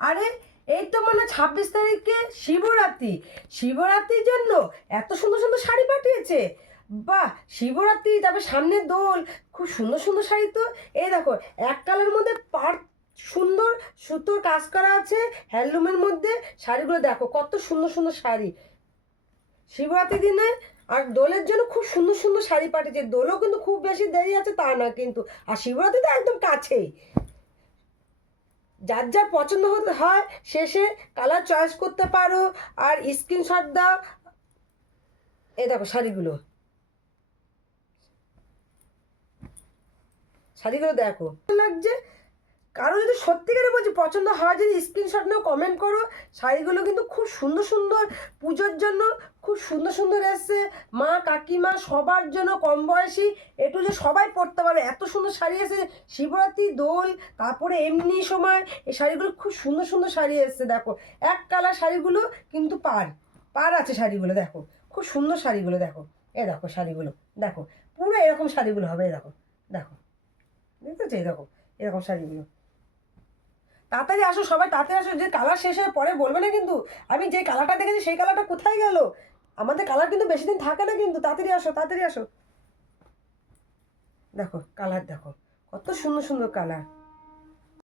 আরে এই তো মানে 26 তারিখে শিবরাত্রি। শিবরাত্রির জন্য এত সুন্দর সুন্দর শাড়ি পাঠিয়েছে। বাহ, শিবরাত্রি, তারপর সামনে দোল, খুব সুন্দর সুন্দর শাড়ি তো। এই দেখো, এক কালার মধ্যে সুন্দর সুতোর কাজ করা আছে, হ্যান্ডলুমের মধ্যে। শাড়িগুলো দেখো কত সুন্দর সুন্দর শাড়ি শিবরাত্রির দিনে। আর দোলের জন্য খুব সুন্দর সুন্দর শাড়ি পাঠিয়েছে। দোলও কিন্তু খুব বেশি দেরি আছে তা না কিন্তু, আর শিবরাত্রি তো একদম কাছেই। যার যার পছন্দ হতে হয় শেষে কালার চয়েস করতে পারো, আর স্ক্রিনশট দাও। এই দেখো শাড়িগুলো, শাড়িগুলো দেখো লাগছে। কারো যদি সত্যিকারে বলছি পছন্দ হয়, যদি স্ক্রিনশট নাও, কমেন্ট করো। শাড়িগুলো কিন্তু খুব সুন্দর সুন্দর, পুজোর জন্য খুব সুন্দর সুন্দর এসছে। মা কাকিমা সবার জন্য, কম বয়সী একটু যে সবাই পরতে পারবে এত সুন্দর শাড়ি এসে। শিবরাত্রি, দোল, তারপরে এমনি সময় এই শাড়িগুলো খুব সুন্দর সুন্দর শাড়ি এসছে। দেখো এক কালার শাড়িগুলো কিন্তু পার পার আছে শাড়িগুলো, দেখো খুব সুন্দর শাড়িগুলো দেখো। এ দেখো শাড়িগুলো দেখো, পুরো এরকম শাড়িগুলো হবে। দেখো দেখো, দেখতেছো? এরকম এরকম শাড়িগুলো। তাড়াতাড়ি আসো সবাই, তাড়াতাড়ি আসো, যে কালার শেষ হয়ে পরে বলবে না কিন্তু আমি যে কালারটা দেখেছি সেই কালারটা কোথায় গেল। আমাদের কালার কিন্তু বেশি দিন থাকে না কিন্তু, তাড়াতাড়ি আসো তাড়াতাড়ি আসো। দেখো কালার দেখো, কত সুন্দর সুন্দর কালার।